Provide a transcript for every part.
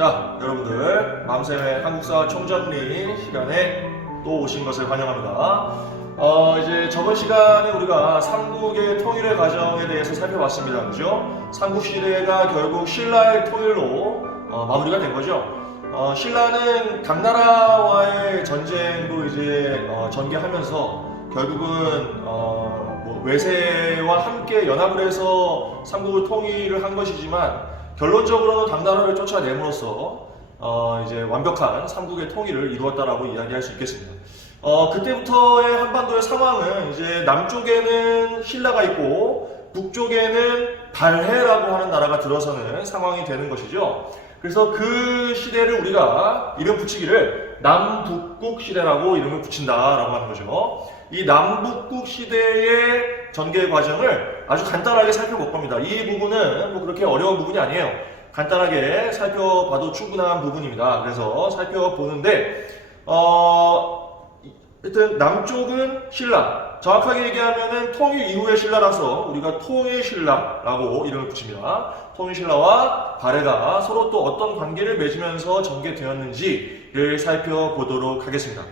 자, 여러분들 맘쌤의 한국사 총정리 시간에 또 오신 것을 환영합니다. 이제 저번 시간에 우리가 삼국의 통일의 과정에 대해서 살펴봤습니다. 그죠? 삼국시대가 결국 신라의 통일로 마무리가 된 거죠. 신라는 당나라와의 전쟁도 이제 전개하면서 결국은 뭐 외세와 함께 연합을 해서 삼국을 통일을 한 것이지만 결론적으로는 당나라를 쫓아내므로써 이제 완벽한 삼국의 통일을 이루었다라고 이야기할 수 있겠습니다. 그때부터의 한반도의 상황은 이제 남쪽에는 신라가 있고 북쪽에는 발해라고 하는 나라가 들어서는 상황이 되는 것이죠. 그래서 그 시대를 우리가 이름 붙이기를 남북국 시대라고 이름을 붙인다라고 하는 거죠. 이 남북국 시대의 전개 과정을 아주 간단하게 살펴볼 겁니다. 이 부분은 뭐 그렇게 어려운 부분이 아니에요. 간단하게 살펴봐도 충분한 부분입니다. 그래서 살펴보는데 일단 남쪽은 신라, 정확하게 얘기하면은 통일 이후의 신라라서 우리가 통일신라라고 이름을 붙입니다. 통일신라와 발해가 서로 또 어떤 관계를 맺으면서 전개되었는지를 살펴보도록 하겠습니다.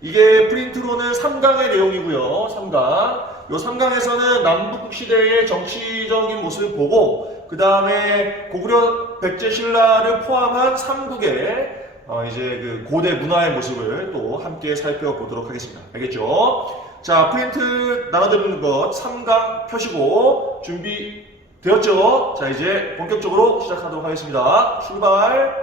이게 프린트로는 3강의 내용이고요. 3강. 요 3강에서는 남북국 시대의 정치적인 모습을 보고 그 다음에 고구려 백제 신라를 포함한 삼국의 이제 그 고대 문화의 모습을 또 함께 살펴보도록 하겠습니다. 알겠죠? 자, 프린트 나눠드리는 것 3강 펴시고 준비되었죠? 자, 이제 본격적으로 시작하도록 하겠습니다. 출발!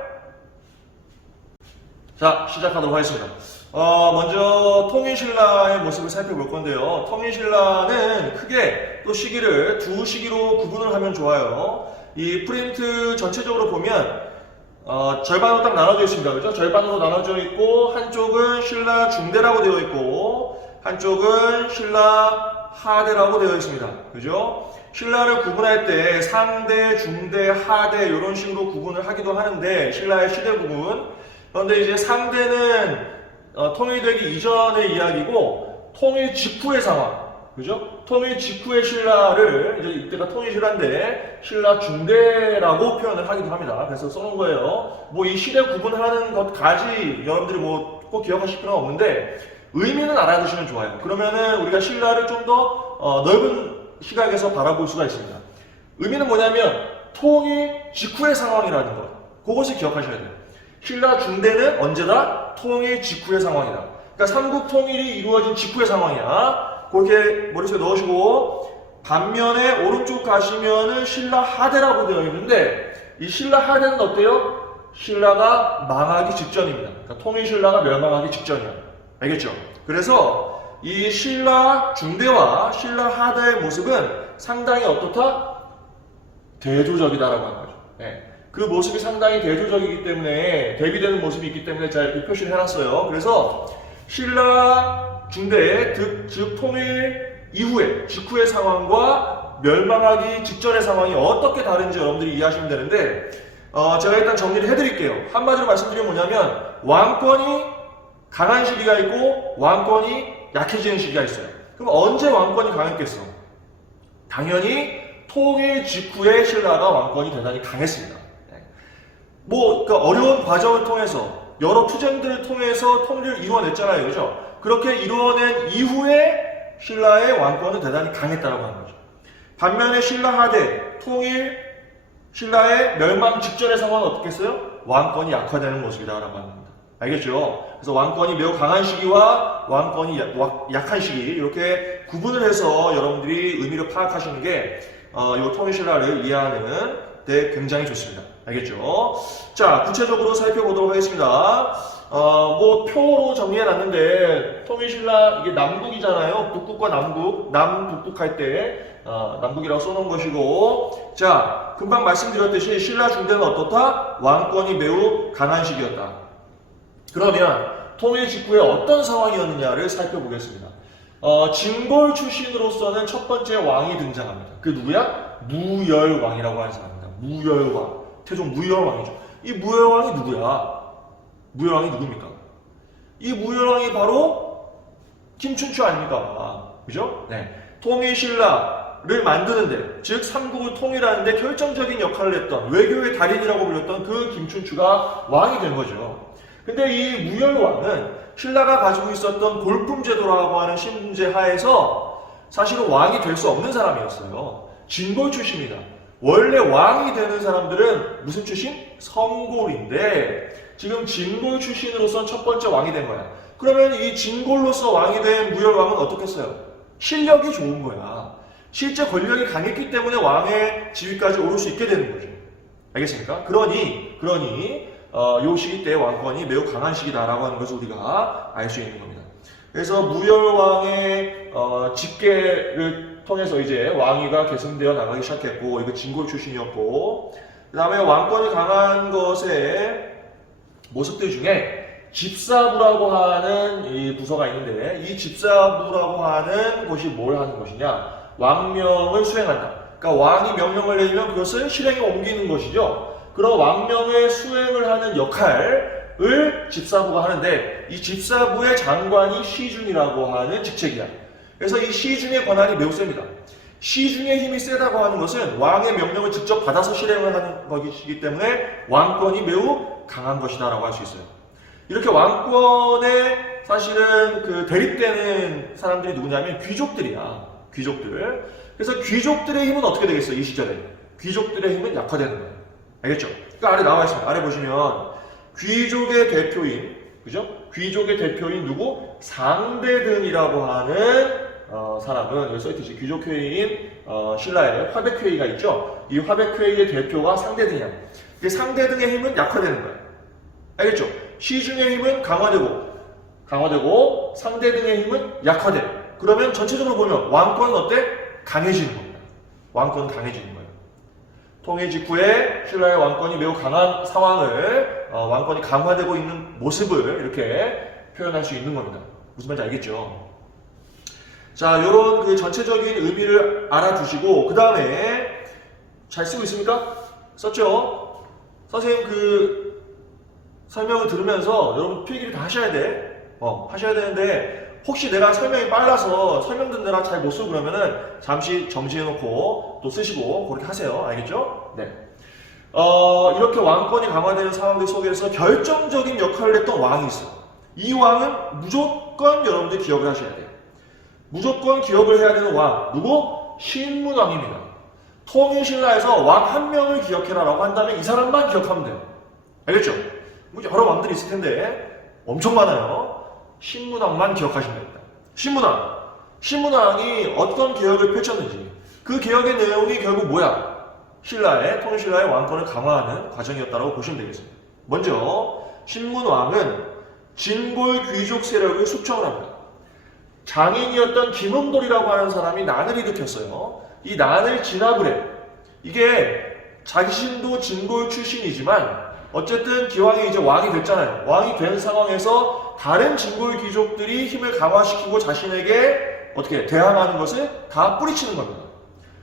자, 시작하도록 하겠습니다. 먼저 통일신라의 모습을 살펴볼 건데요. 통일신라는 크게 또 시기를 두 시기로 구분을 하면 좋아요. 이 프린트 전체적으로 보면 절반으로 딱 나눠져 있습니다. 그죠? 절반으로 나눠져 있고 한쪽은 신라 중대라고 되어 있고 한쪽은 신라 하대라고 되어 있습니다. 그죠? 신라를 구분할 때 상대, 중대, 하대 이런 식으로 구분을 하기도 하는데 신라의 시대 구분. 그런데 이제 상대는 통일되기 이전의 이야기고 통일 직후의 상황. 그죠? 통일 직후의 신라를 이제 이때가 통일신라인데 신라 중대라고 표현을 하기도 합니다. 그래서 써놓은 거예요. 뭐 이 시대 구분하는 것까지 여러분들이 뭐 꼭 기억하실 필요는 없는데 의미는 알아두시면 좋아요. 그러면은 우리가 신라를 좀 더 넓은 시각에서 바라볼 수가 있습니다. 의미는 뭐냐면 통일 직후의 상황이라는 것. 그것을 기억하셔야 돼요. 신라 중대는 언제다? 통일 직후의 상황이다. 그러니까 삼국 통일이 이루어진 직후의 상황이야. 그렇게 머릿속에 넣으시고 반면에 오른쪽 가시면은 신라 하대라고 되어 있는데 이 신라 하대는 어때요? 신라가 망하기 직전입니다. 그러니까 통일신라가 멸망하기 직전이야. 알겠죠? 그래서 이 신라 중대와 신라 하대의 모습은 상당히 어떻다? 대조적이다라고 하는 거죠. 네. 그 모습이 상당히 대조적이기 때문에 대비되는 모습이 있기 때문에 제가 이렇게 표시를 해놨어요. 그래서 신라 중대 즉 통일 이후의 직후의 상황과 멸망하기 직전의 상황이 어떻게 다른지 여러분들이 이해하시면 되는데 제가 일단 정리를 해드릴게요. 한마디로 말씀드리면 뭐냐면 왕권이 강한 시기가 있고 왕권이 약해지는 시기가 있어요. 그럼 언제 왕권이 강했겠어? 당연히 통일 직후에 신라가 왕권이 대단히 강했습니다. 그러니까 어려운 과정을 통해서 여러 투쟁들을 통해서 통일을 이루어냈잖아요. 그죠? 그렇게 이루어낸 이후에 신라의 왕권은 대단히 강했다라고 하는 거죠. 반면에 신라 하대, 통일 신라의 멸망 직전의 상황은 어떻겠어요? 왕권이 약화되는 모습이다라고 하는 겁니다. 알겠죠? 그래서 왕권이 매우 강한 시기와 왕권이 약한 시기 이렇게 구분을 해서 여러분들이 의미를 파악하시는 게 이 통일신라를 이해하는 데 굉장히 좋습니다. 알겠죠? 자, 구체적으로 살펴보도록 하겠습니다. 뭐 표로 정리해놨는데 통일신라 이게 남북이잖아요. 북극과 남극, 남북극 할 때 남북이라고 써놓은 것이고, 자, 금방 말씀드렸듯이 신라 중대는 어떻다? 왕권이 매우 강한 시기였다. 그러면 통일 직후에 어떤 상황이었느냐를 살펴보겠습니다. 징벌 출신으로서는 첫 번째 왕이 등장합니다. 그 누구야? 무열왕이라고 하는 사람입니다. 무열왕. 태종 무열왕이죠. 이 무열왕이 누구야? 무열왕이 누굽니까? 이 무열왕이 바로 김춘추 아닙니까? 그죠? 네. 통일신라 신라를 만드는데, 즉 삼국을 통일하는데 결정적인 역할을 했던 외교의 달인이라고 불렸던 그 김춘추가 왕이 된 거죠. 근데 이 무열왕은 신라가 가지고 있었던 골품제도라고 하는 신분제 하에서 사실은 왕이 될 수 없는 사람이었어요. 진골 출신이다. 원래 왕이 되는 사람들은 무슨 출신? 성골인데 지금 진골 출신으로서 첫 번째 왕이 된 거야. 그러면 이 진골로서 왕이 된 무열왕은 어떻겠어요? 실력이 좋은 거야. 실제 권력이 강했기 때문에 왕의 지위까지 오를 수 있게 되는 거죠. 알겠습니까? 그러니 요 시기 때 왕권이 매우 강한 시기다라고 하는 것을 우리가 알 수 있는 겁니다. 그래서 무열왕의 집계를 통해서 이제 왕위가 계승되어 나가기 시작했고, 이거 진골 출신이었고, 그 다음에 왕권이 강한 것의 모습들 중에 집사부라고 하는 이 부서가 있는데, 이 집사부라고 하는 곳이 뭘 하는 것이냐? 왕명을 수행한다. 그러니까 왕이 명령을 내리면 그것을 실행에 옮기는 것이죠. 그런 왕명의 수행을 하는 역할을 집사부가 하는데, 이 집사부의 장관이 시중이라고 하는 직책이야. 그래서 이 시중의 권한이 매우 셉니다. 시중의 힘이 세다고 하는 것은 왕의 명령을 직접 받아서 실행을 하는 것이기 때문에 왕권이 매우 강한 것이다 라고 할 수 있어요. 이렇게 왕권에 사실은 그 대립되는 사람들이 누구냐면 귀족들이야. 귀족들. 그래서 귀족들의 힘은 어떻게 되겠어요? 이 시절에. 귀족들의 힘은 약화되는 거예요. 알겠죠? 그 아래 나와 있습니다. 아래 보시면 귀족의 대표인, 그죠? 귀족의 대표인 누구? 상대등이라고 하는 사람은 여기 써있듯이 귀족회의인 신라의 화백회의가 있죠? 이 화백회의의 대표가 상대등이야. 이 상대등의 힘은 약화되는 거예요. 알겠죠? 시중의 힘은 강화되고 상대등의 힘은 약화돼. 그러면 전체적으로 보면 왕권은 어때? 강해지는 겁니다. 왕권은 강해지는 거예요. 통일 직후에 신라의 왕권이 매우 강한 상황을 왕권이 강화되고 있는 모습을 이렇게 표현할 수 있는 겁니다. 무슨 말인지 알겠죠? 자, 요런 그 전체적인 의미를 알아두시고, 그 다음에 잘 쓰고 있습니까? 썼죠? 선생님 그 설명을 들으면서 여러분 필기를 다 하셔야 돼. 하셔야 되는데, 혹시 내가 설명이 빨라서 설명 듣느라 잘 못 쓰고 그러면은 잠시 정지해놓고 또 쓰시고 그렇게 하세요. 알겠죠? 네. 이렇게 왕권이 강화되는 상황들 속에서 결정적인 역할을 했던 왕이 있어요. 이 왕은 무조건 여러분들 기억을 하셔야 돼요. 무조건 기억을 해야 되는 왕. 누구? 신문왕입니다. 통일신라에서 왕 한 명을 기억해라 라고 한다면 이 사람만 기억하면 돼요. 알겠죠? 여러 왕들이 있을 텐데 엄청 많아요. 신문왕만 기억하시면 됩니다. 신문왕이 어떤 개혁을 펼쳤는지, 그 개혁의 내용이 결국 뭐야? 통일신라의 왕권을 강화하는 과정이었다고 보시면 되겠습니다. 먼저 신문왕은 진골 귀족 세력을 숙청을 합니다. 장인이었던 김응돌이라고 하는 사람이 난을 일으켰어요. 이 난을 진압을 해. 이게 자신도 진골 출신이지만 어쨌든 기왕에 이제 왕이 됐잖아요. 왕이 된 상황에서 다른 진골 귀족들이 힘을 강화시키고 자신에게 어떻게 대항하는 것을 다 뿌리치는 겁니다.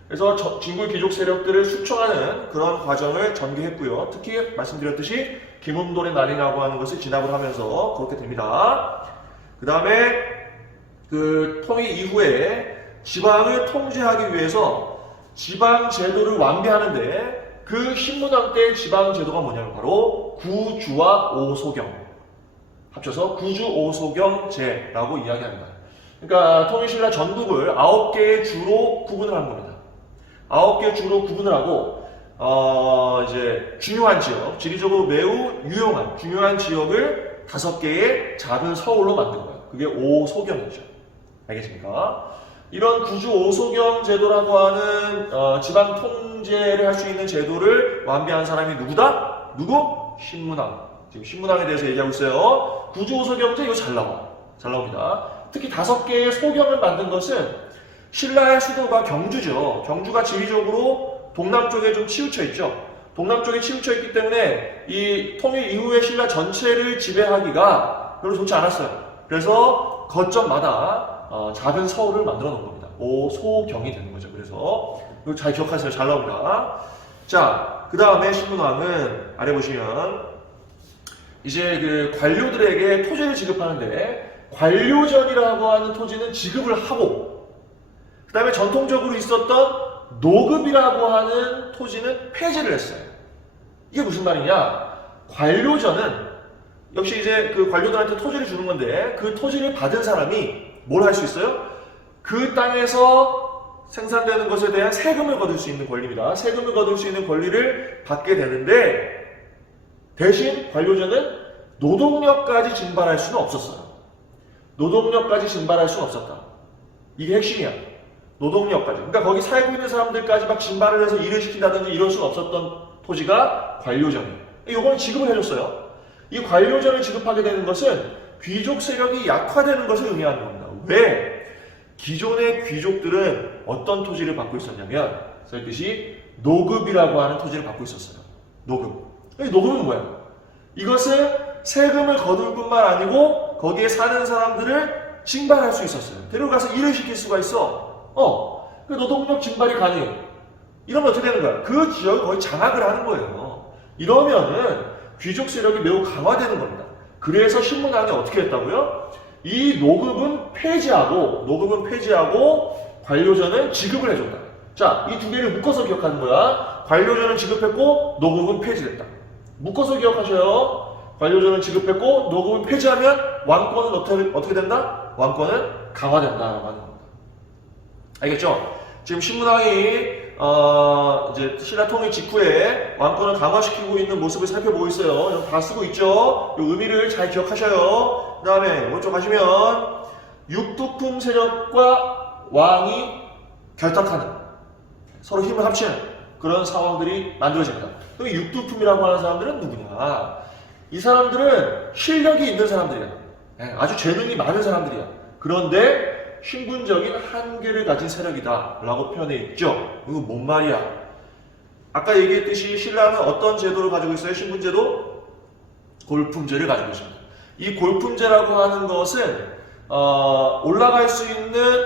그래서 진골 귀족 세력들을 숙청하는 그런 과정을 전개했고요. 특히 말씀드렸듯이 김응돌의 난이라고 하는 것을 진압을 하면서 그렇게 됩니다. 그 다음에 그 통일 이후에 지방을 통제하기 위해서 지방 제도를 완비하는데, 그 신문왕 때의 지방 제도가 뭐냐면 바로 구주와 오소경 합쳐서 구주오소경제라고 이야기합니다. 그러니까 통일신라 전국을 9개의 주로 구분을 한 겁니다. 9개의 주로 구분을 하고 이제 중요한 지역, 지리적으로 매우 유용한 중요한 지역을 5개의 작은 서울로 만든 거예요. 그게 오소경이죠. 알겠습니까? 이런 구주오소경 제도라고 하는 지방 통제를 할 수 있는 제도를 완비한 사람이 누구다? 누구? 신문왕. 지금 신문왕에 대해서 얘기하고 있어요. 구주오소경제 이거 잘 나옵니다. 특히 5개의 소경을 만든 것은 신라의 수도가 경주죠. 경주가 지리적으로 동남쪽에 좀 치우쳐 있죠. 동남쪽에 치우쳐 있기 때문에 이 통일 이후의 신라 전체를 지배하기가 별로 좋지 않았어요. 그래서 거점마다 작은 서울을 만들어 놓은 겁니다. 오소경이 되는 거죠. 그래서 이거 잘 기억하세요. 잘 나옵니다. 자, 그 다음에 신문왕은 아래 보시면 이제 그 관료들에게 토지를 지급하는데, 관료전이라고 하는 토지는 지급을 하고 그 다음에 전통적으로 있었던 노급이라고 하는 토지는 폐지를 했어요. 이게 무슨 말이냐? 관료전은 역시 이제 그 관료들한테 토지를 주는 건데 그 토지를 받은 사람이 뭘 할 수 있어요? 그 땅에서 생산되는 것에 대한 세금을 거둘 수 있는 권리입니다. 세금을 거둘 수 있는 권리를 받게 되는데 대신 관료전은 노동력까지 증발할 수는 없었어요. 노동력까지 증발할 수는 없었다. 이게 핵심이야. 노동력까지. 그러니까 거기 살고 있는 사람들까지 막 증발을 해서 일을 시킨다든지 이럴 수는 없었던 토지가 관료전이에요. 이거는 지급을 해줬어요. 이 관료전을 지급하게 되는 것은 귀족 세력이 약화되는 것을 의미하는 겁니다. 왜? 기존의 귀족들은 어떤 토지를 받고 있었냐면 써있듯이 노급이라고 하는 토지를 받고 있었어요. 노급. 노급은 뭐야? 이것은 세금을 거둘 뿐만 아니고 거기에 사는 사람들을 징발할 수 있었어요. 데려가서 일을 시킬 수가 있어. 그 노동력 징발이 가능해. 이러면 어떻게 되는 거야? 그 지역을 거의 장악을 하는 거예요. 이러면은 귀족 세력이 매우 강화되는 겁니다. 그래서 신문왕이 어떻게 했다고요? 이 노급은 폐지하고 관료전은 지급을 해줬다. 자, 이 두 개를 묶어서 기억하는 거야. 관료전은 지급했고 노급은 폐지됐다. 묶어서 기억하셔요. 관료전은 지급했고 노급은 폐지하면 왕권은 어떻게 된다? 왕권은 강화된다라고 하는 겁니다. 알겠죠? 지금 신문왕이 이제 신라 통일 직후에 왕권을 강화시키고 있는 모습을 살펴보고 있어요. 여러분 다 쓰고 있죠? 이 의미를 잘 기억하셔요. 그 다음에 오른쪽 가시면 육두품 세력과 왕이 결탁하는, 서로 힘을 합치는 그런 상황들이 만들어집니다. 그럼 육두품이라고 하는 사람들은 누구냐? 이 사람들은 실력이 있는 사람들이야. 아주 재능이 많은 사람들이야. 그런데 신분적인 한계를 가진 세력이다 라고 표현해 있죠. 이거 뭔 말이야? 아까 얘기했듯이 신라는 어떤 제도를 가지고 있어요? 신분제도? 골품제를 가지고 있습니다. 이 골품제라고 하는 것은 올라갈 수 있는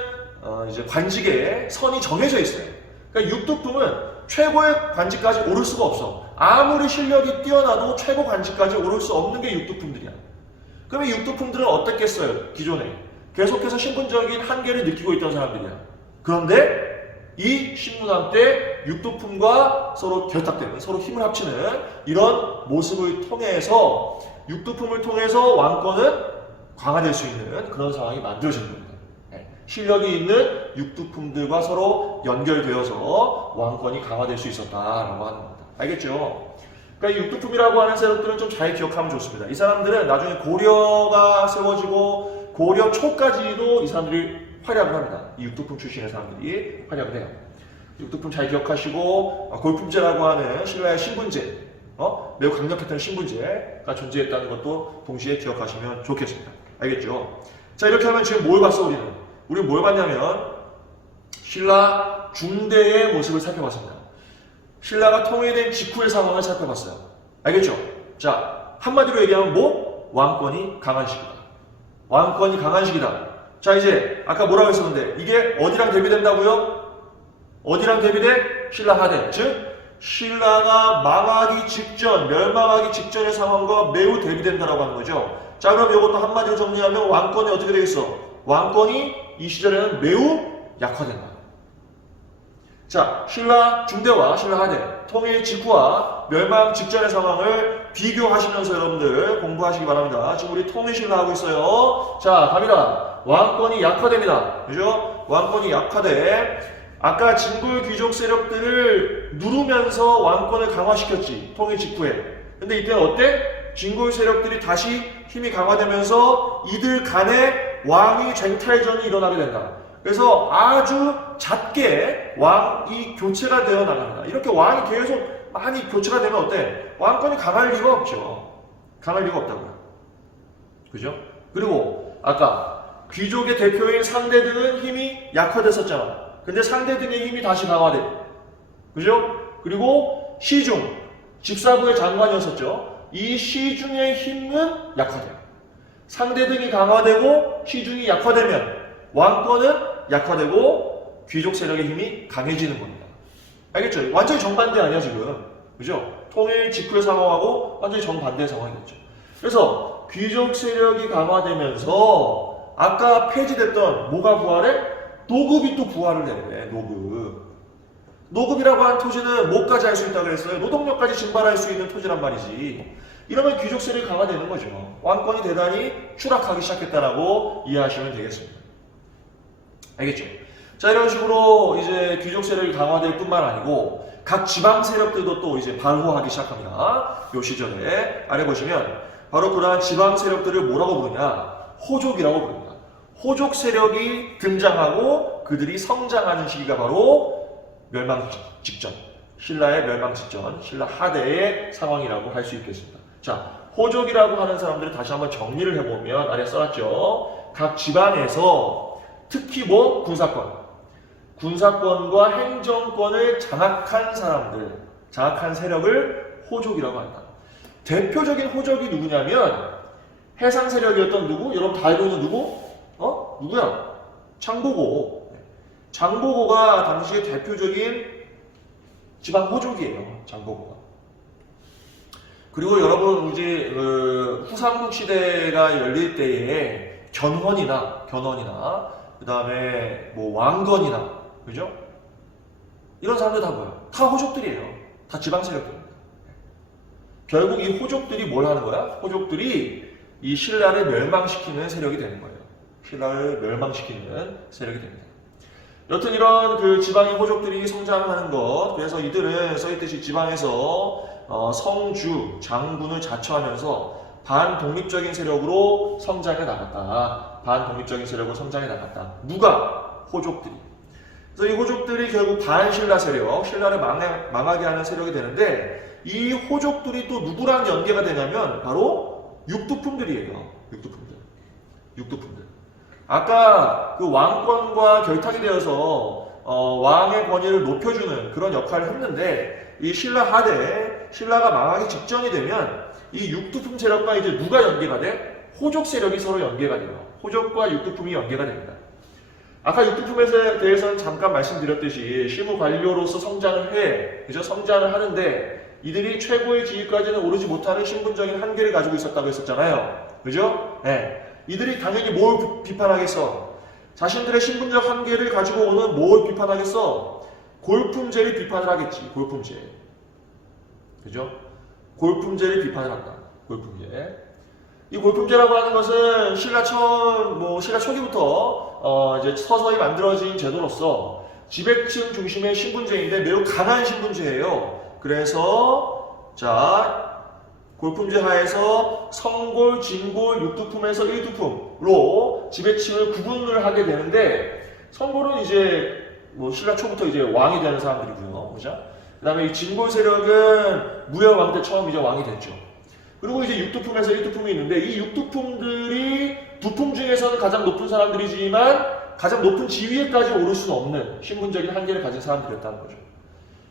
이제 관직에 선이 정해져 있어요. 그러니까 육두품은 최고의 관직까지 오를 수가 없어. 아무리 실력이 뛰어나도 최고 관직까지 오를 수 없는 게 육두품들이야. 그러면 육두품들은 어땠겠어요? 기존에 계속해서 신분적인 한계를 느끼고 있던 사람들이야. 그런데 이 신문왕 때 육두품과 서로 결탁되는, 서로 힘을 합치는 이런 모습을 통해서 육두품을 통해서 왕권은 강화될 수 있는 그런 상황이 만들어지는 겁니다. 실력이 있는 육두품들과 서로 연결되어서 왕권이 강화될 수 있었다라고 하는 겁니다. 알겠죠? 그러니까 이 육두품이라고 하는 세력들은 좀 잘 기억하면 좋습니다. 이 사람들은 나중에 고려가 세워지고 고려 초까지도 이 사람들이 활약을 합니다. 이 육두품 출신의 사람들이 활약을 해요. 육두품 잘 기억하시고 골품제라고 하는 신라의 신분제, 매우 강력했던 신분제가 존재했다는 것도 동시에 기억하시면 좋겠습니다. 알겠죠? 자, 이렇게 하면 지금 뭘 봤어 우리는? 우리는 뭘 봤냐면 신라 중대의 모습을 살펴봤습니다. 신라가 통일된 직후의 상황을 살펴봤어요. 알겠죠? 자, 한마디로 얘기하면 뭐? 왕권이 강한 시기다. 왕권이 강한 시기다. 자, 이제 아까 뭐라고 했었는데 이게 어디랑 대비된다고요? 어디랑 대비돼? 신라 하대. 즉 신라가 망하기 직전, 멸망하기 직전의 상황과 매우 대비된다라고 하는 거죠. 자, 그럼 이것도 한마디로 정리하면 왕권이 어떻게 되겠어? 왕권이 이 시절에는 매우 약화된다. 자, 신라 중대와 신라 하대, 통일 직후와 멸망 직전의 상황을 비교하시면서 여러분들 공부하시기 바랍니다. 지금 우리 통일 신라 하고 있어요. 자, 갑니다. 왕권이 약화됩니다. 그죠? 왕권이 약화돼. 아까 진골 귀족 세력들을 누르면서 왕권을 강화시켰지. 통일 직후에. 근데 이때는 어때? 진골 세력들이 다시 힘이 강화되면서 이들 간에 왕위 쟁탈전이 일어나게 된다. 그래서 아주 잦게 왕이 교체가 되어 나갑니다. 이렇게 왕이 계속 많이 교체가 되면 어때? 왕권이 강할 리가 없죠. 강할 리가 없다고요. 그죠? 그리고 아까 귀족의 대표인 상대등은 힘이 약화됐었잖아. 근데 상대등의 힘이 다시 강화돼. 그죠? 그리고 시중, 집사부의 장관이었었죠. 이 시중의 힘은 약화돼요. 상대등이 강화되고 시중이 약화되면 왕권은 약화되고 귀족 세력의 힘이 강해지는 겁니다. 알겠죠? 완전히 정반대 아니야 지금. 그죠? 통일 직후의 상황하고 완전히 정반대의 상황이겠죠. 그래서 귀족 세력이 강화되면서 아까 폐지됐던 뭐가 부활해? 노급이 또 부활을 해. 노급이라고 한 토지는 뭐까지 할 수 있다고 그랬어요? 노동력까지 증발할 수 있는 토지란 말이지. 이러면 귀족 세력이 강화되는 거죠. 왕권이 대단히 추락하기 시작했다라고 이해하시면 되겠습니다. 알겠죠? 자, 이런 식으로 이제 귀족 세력이 강화될 뿐만 아니고 각 지방 세력들도 또 이제 발호하기 시작합니다. 요 시절에 아래 보시면 바로 그러한 지방 세력들을 뭐라고 부르냐? 호족이라고 부릅니다. 호족 세력이 등장하고 그들이 성장하는 시기가 바로 멸망 직전, 신라의 멸망 직전, 신라 하대의 상황이라고 할 수 있겠습니다. 자, 호족이라고 하는 사람들을 다시 한번 정리를 해보면 아래 써놨죠. 각 지방에서 특히 뭐 군사권과 행정권을 장악한 사람들, 장악한 세력을 호족이라고 한다. 대표적인 호족이 누구냐면 해상 세력이었던 누구? 여러분 다 알고 있는 누구? 누구야? 장보고. 장보고가 당시의 대표적인 지방 호족이에요. 장보고가. 그리고 여러분 이제 후삼국 시대가 열릴 때에 견훤이나 그 다음에 뭐 왕건이나 그죠? 이런 사람들 다 뭐야? 다 호족들이에요. 다 지방 세력들입니다. 결국 이 호족들이 뭘 하는 거야? 호족들이 이 신라를 멸망시키는 세력이 되는 거예요. 신라를 멸망시키는 세력이 됩니다. 여튼 이런 그 지방의 호족들이 성장하는 것, 그래서 이들은 써있듯이 지방에서 성주, 장군을 자처하면서 반독립적인 세력으로 성장해 나갔다. 반독립적인 세력으로 성장해 나갔다. 누가? 호족들이. 그래서 이 호족들이 결국 반신라 세력, 신라를 망하게 하는 세력이 되는데 이 호족들이 또 누구랑 연계가 되냐면 바로 육두품들이에요. 육두품들. 아까 그 왕권과 결탁이 되어서 왕의 권위를 높여주는 그런 역할을 했는데 이 신라 하대, 신라가 망하기 직전이 되면 이 육두품 세력과 이제 누가 연계가 돼? 호족 세력이 서로 연계가 돼요. 호족과 육두품이 연계가 됩니다. 아까 육두품에 대해서는 잠깐 말씀드렸듯이 실무 관료로서 성장을 해, 그죠? 성장을 하는데 이들이 최고의 지위까지는 오르지 못하는 신분적인 한계를 가지고 있었다고 했었잖아요. 그죠? 네. 이들이 당연히 뭘 비판하겠어? 자신들의 신분적 한계를 가지고 오는 뭘 비판하겠어? 골품제를 비판을 하겠지. 골품제. 그죠? 골품제를 비판을 한다. 골품제. 이 골품제라고 하는 것은 신라 초기부터 이제 서서히 만들어진 제도로서 지배층 중심의 신분제인데 매우 강한 신분제예요. 그래서 골품제 하에서 성골, 진골, 육두품에서 일두품으로 지배층을 구분을 하게 되는데 성골은 이제 신라 초부터 이제 왕이 되는 사람들이고요. 그죠? 그 다음에 이 진골 세력은 무여왕 때 처음 이제 왕이 됐죠. 그리고 이제 육두품에서 일두품이 있는데 이 육두품들이 두품 중에서는 가장 높은 사람들이지만 가장 높은 지위에까지 오를 수는 없는 신분적인 한계를 가진 사람들이었다는 거죠.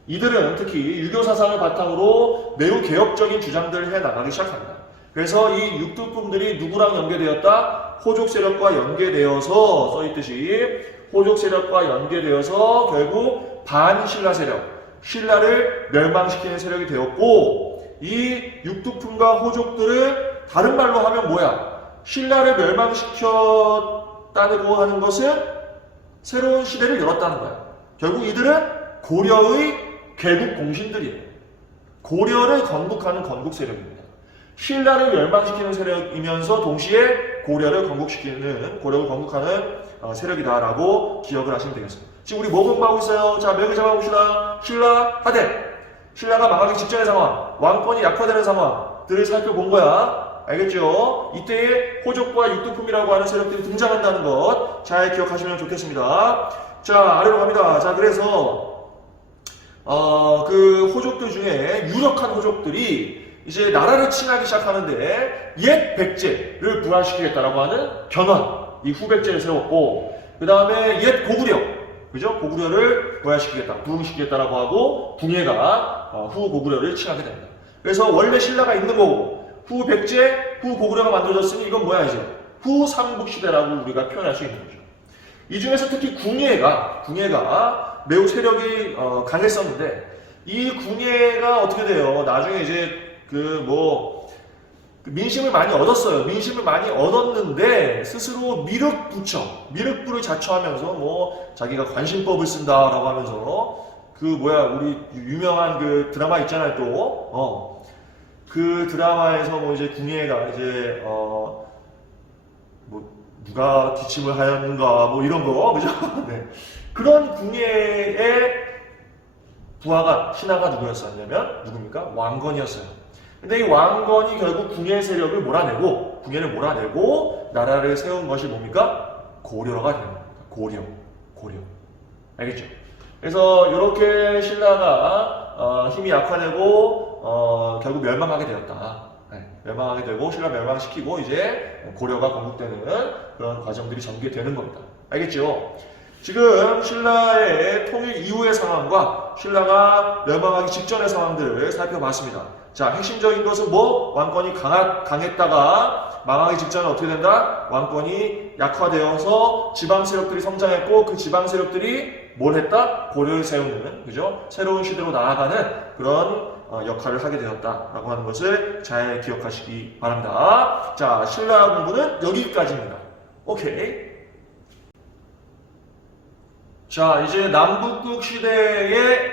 이들은 특히 유교 사상을 바탕으로 매우 개혁적인 주장들을 해나가기 시작합니다. 그래서 이 육두품들이 누구랑 연계되었다? 호족 세력과 연계되어서 써있듯이 호족 세력과 연계되어서 결국 반신라 세력, 신라를 멸망시키는 세력이 되었고 이 육두품과 호족들을 다른 말로 하면 뭐야? 신라를 멸망시켰다고 하는 것은 새로운 시대를 열었다는 거야. 결국 이들은 고려의 개국 공신들이에요. 고려를 건국하는 건국 세력입니다. 신라를 멸망시키는 세력이면서 동시에 고려를 건국하는 세력이다라고 기억을 하시면 되겠습니다. 지금 우리 뭐 공부하고 있어요? 자, 명을 잡아봅시다. 신라 하대. 신라가 망하기 직전의 상황, 왕권이 약화되는 상황들을 살펴본 거야. 알겠죠? 이때에 호족과 육두품이라고 하는 세력들이 등장한다는 것 잘 기억하시면 좋겠습니다. 자, 아래로 갑니다. 자, 그래서 그 호족들 중에 유력한 호족들이 이제 나라를 칭하기 시작하는데 옛 백제를 부활시키겠다라고 하는 견훤, 이 후백제를 세웠고 그 다음에 옛 고구려, 그죠? 고구려를 부활시키겠다, 부흥시키겠다라고 하고 붕해가 후 고구려를 칭하게 됩니다. 그래서 원래 신라가 있는 거고 후 백제, 후 고구려가 만들어졌으니 이건 뭐야 이제 후 삼국시대라고 우리가 표현할 수 있는 거죠. 이 중에서 특히 궁예가 매우 세력이 강했었는데 이 궁예가 어떻게 돼요? 나중에 이제 민심을 많이 얻었어요. 민심을 많이 얻었는데 스스로 미륵부를 자처하면서 뭐 자기가 관심법을 쓴다라고 하면서 우리 유명한 그 드라마 있잖아요. 또 그 드라마에서 뭐 이제 궁예가 이제 뭐 누가 기침을 하였는가 뭐 이런 거 그죠? 네. 그런 궁예의 신하가 누구였었냐면 누굽니까? 왕건이었어요. 근데 이 왕건이 결국 궁예 세력을 궁예를 몰아내고 나라를 세운 것이 뭡니까? 고려가 되는 겁니다. 고려. 알겠죠? 그래서 이렇게 신라가 힘이 약화되고 결국 멸망하게 되었다. 네, 멸망하게 되고 신라 멸망시키고 이제 고려가 건국되는 그런 과정들이 전개되는 겁니다. 알겠죠? 지금 신라의 통일 이후의 상황과 신라가 멸망하기 직전의 상황들을 살펴봤습니다. 자, 핵심적인 것은 뭐? 왕권이 강했다가 망하기 직전에 어떻게 된다? 왕권이 약화되어서 지방 세력들이 성장했고 그 지방 세력들이 뭘 했다? 고려를 세우는, 그죠? 새로운 시대로 나아가는 그런 역할을 하게 되었다라고 하는 것을 잘 기억하시기 바랍니다. 자, 신라 공부는 여기까지입니다. 오케이. 자, 이제 남북국 시대의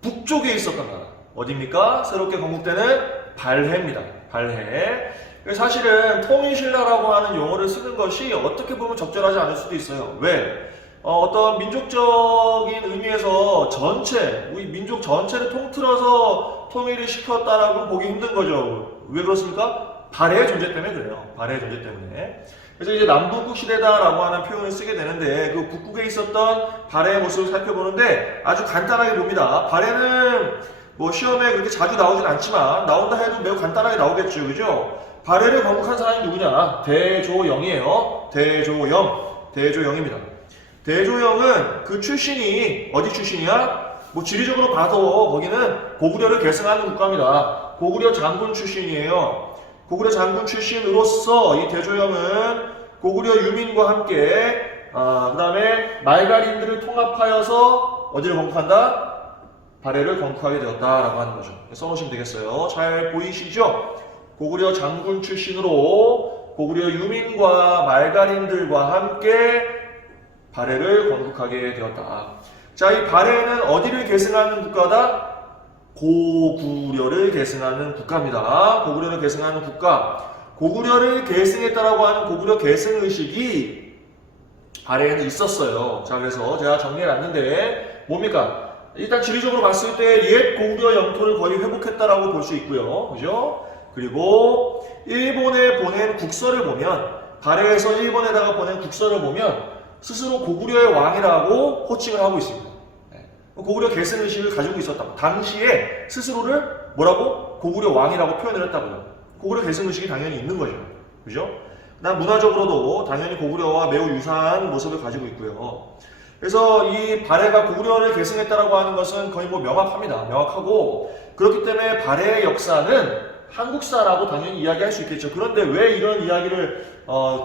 북쪽에 있었던 나라. 어디입니까? 새롭게 건국되는 발해입니다. 발해. 사실은 통일신라라고 하는 용어를 쓰는 것이 어떻게 보면 적절하지 않을 수도 있어요. 왜? 어떤 민족적인 의미에서 우리 민족 전체를 통틀어서 통일을 시켰다라고 보기 힘든 거죠. 왜 그렇습니까? 발해의 존재 때문에 그래요. 발해의 존재 때문에. 그래서 이제 남북국 시대다라고 하는 표현을 쓰게 되는데 그 북국에 있었던 발해의 모습을 살펴보는데 아주 간단하게 봅니다. 발해는 뭐 시험에 그렇게 자주 나오진 않지만 나온다 해도 매우 간단하게 나오겠죠. 그죠? 발해를 건국한 사람이 누구냐? 대조영이에요. 대조영입니다. 대조영은 그 출신이 어디 출신이야? 뭐 지리적으로 봐도 거기는 고구려를 계승하는 국가입니다. 고구려 장군 출신이에요. 고구려 장군 출신으로서 이 대조영은 고구려 유민과 함께 그 다음에 말갈인들을 통합하여서 어디를 건국한다? 발해를 건국하게 되었다라고 하는 거죠. 써놓으시면 되겠어요. 잘 보이시죠? 고구려 장군 출신으로 고구려 유민과 말갈인들과 함께 발해를 건국하게 되었다. 자, 이 발해는 어디를 계승하는 국가다? 고구려를 계승하는 국가입니다. 고구려를 계승하는 국가. 고구려를 계승했다라고 하는 고구려 계승 의식이 발해에는 있었어요. 자, 그래서 제가 정리해놨는데 뭡니까? 일단 지리적으로 봤을 때 옛 고구려 영토를 거의 회복했다라고 볼 수 있고요. 그죠? 그리고 일본에 보낸 국서를 보면 발해에서 일본에다가 보낸 국서를 보면 스스로 고구려의 왕이라고 호칭을 하고 있습니다. 고구려 계승의식을 가지고 있었다고. 당시에 스스로를 뭐라고? 고구려 왕이라고 표현을 했다고요. 고구려 계승의식이 당연히 있는 거죠. 그죠? 문화적으로도 당연히 고구려와 매우 유사한 모습을 가지고 있고요. 그래서 이 발해가 고구려를 계승했다라고 하는 것은 거의 뭐 명확합니다. 명확하고 그렇기 때문에 발해의 역사는 한국사라고 당연히 이야기할 수 있겠죠. 그런데 왜 이런 이야기를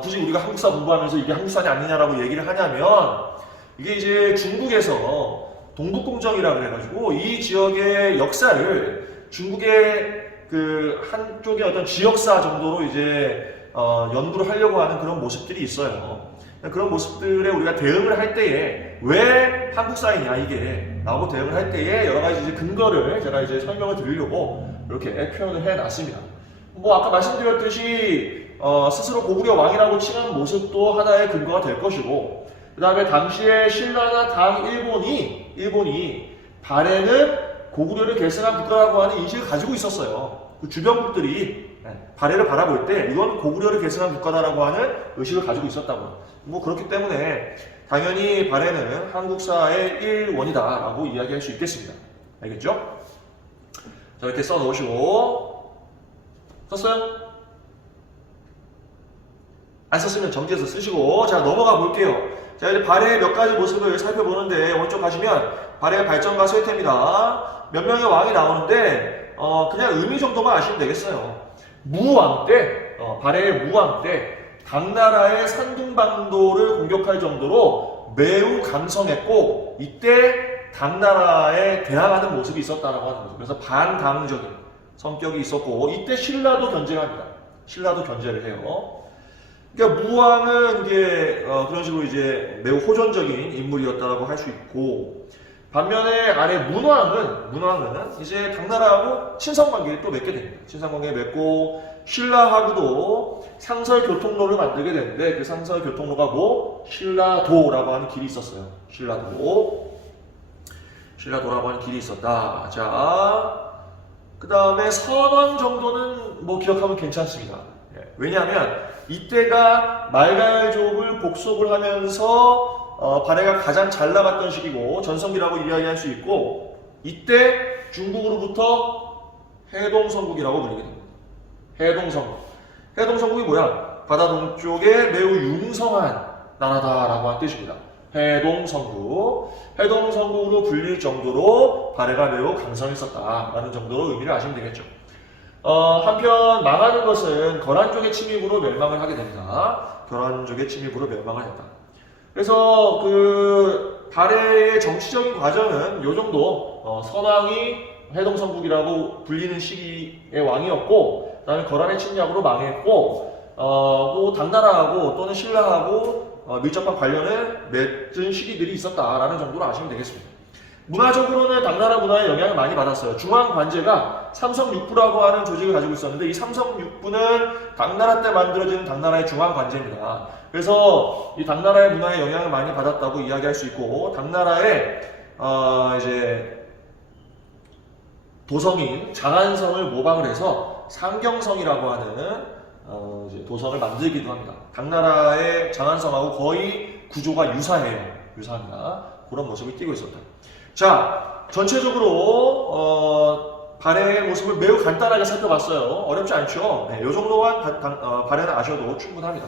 굳이 우리가 한국사 공부하면서 이게 한국사냐 아니냐라고 얘기를 하냐면 이게 이제 중국에서 동북공정이라 그래가지고 이 지역의 역사를 중국의 그 한쪽의 어떤 지역사 정도로 이제 연구를 하려고 하는 그런 모습들이 있어요. 그런 모습들에 우리가 대응을 할 때에 왜 한국사이냐 이게 라고 대응을 할 때에 여러 가지 이제 근거를 제가 이제 설명을 드리려고 이렇게 표현을 해놨습니다. 뭐 아까 말씀드렸듯이 스스로 고구려 왕이라고 칭하는 모습도 하나의 근거가 될 것이고 그 다음에 당시에 신라나 당 일본이 발해는 고구려를 계승한 국가라고 하는 인식을 가지고 있었어요. 그 주변국들이 발해를 바라볼 때 이건 고구려를 계승한 국가다라고 하는 의식을 가지고 있었다고요. 뭐 그렇기 때문에 당연히 발해는 한국사의 일원이다라고 이야기할 수 있겠습니다. 알겠죠? 자, 이렇게 써 놓으시고 썼어요? 안 썼으면 정지해서 쓰시고 자 넘어가 볼게요. 자 이제 발해의 몇 가지 모습을 살펴보는데 오른쪽 가시면 발해의 발전과 쇠퇴입니다. 몇 명의 왕이 나오는데 그냥 의미 정도만 아시면 되겠어요. 무왕 때 발해의 무왕 때 당나라의 산둥반도를 공격할 정도로 매우 강성했고 이때 당나라에 대항하는 모습이 있었다라고 하는 거죠. 그래서 반강적인 성격이 있었고 이때 신라도 견제합니다. 신라도 견제를 해요. 그러니까 무왕은 이게 그런 식으로 이제 매우 호전적인 인물이었다고 할 수 있고 반면에 아래 문왕은 이제 당나라하고 친선 관계를 또 맺게 됩니다. 친선 관계를 맺고 신라하고도 상설 교통로를 만들게 되는데 그 상설 교통로가 뭐 신라도라고 하는 길이 있었어요. 신라도라고 하는 길이 있었다. 자, 그 다음에 선왕 정도는 뭐 기억하면 괜찮습니다. 왜냐하면 이때가 말갈족을 복속을 하면서 발해가 가장 잘 나갔던 시기고 전성기라고 이야기할 수 있고 이때 중국으로부터 해동성국이라고 불리게 됩니다. 해동성국이 뭐야? 바다 동쪽에 매우 융성한 나라다라고 한 뜻입니다. 해동성국으로 불릴 정도로 발해가 매우 강성했었다라는 정도로 의미를 아시면 되겠죠. 한편 망하는 것은 거란족의 침입으로 멸망을 하게 됩니다. 거란족의 침입으로 멸망을 했다. 그래서 그 발해의 정치적인 과정은 요 정도 선왕이 해동성국이라고 불리는 시기의 왕이었고 그다음에 거란의 침략으로 망했고 또 당나라하고 또는 신라하고 밀접한 관련을 맺은 시기들이 있었다라는 정도로 아시면 되겠습니다. 문화적으로는 당나라 문화에 영향을 많이 받았어요. 중앙관제가 삼성육부라고 하는 조직을 가지고 있었는데 이 삼성육부는 당나라 때 만들어진 당나라의 중앙관제입니다. 그래서 이 당나라의 문화에 영향을 많이 받았다고 이야기할 수 있고 당나라의 이제 도성인 장안성을 모방을 해서 상경성이라고 하는 이제 도성을 만들기도 합니다. 당나라의 장안성하고 거의 구조가 유사합니다. 그런 모습을 띠고 있었다. 자, 전체적으로 발해의 모습을 매우 간단하게 살펴봤어요. 어렵지 않죠? 네, 이 정도만 발해는 아셔도 충분합니다.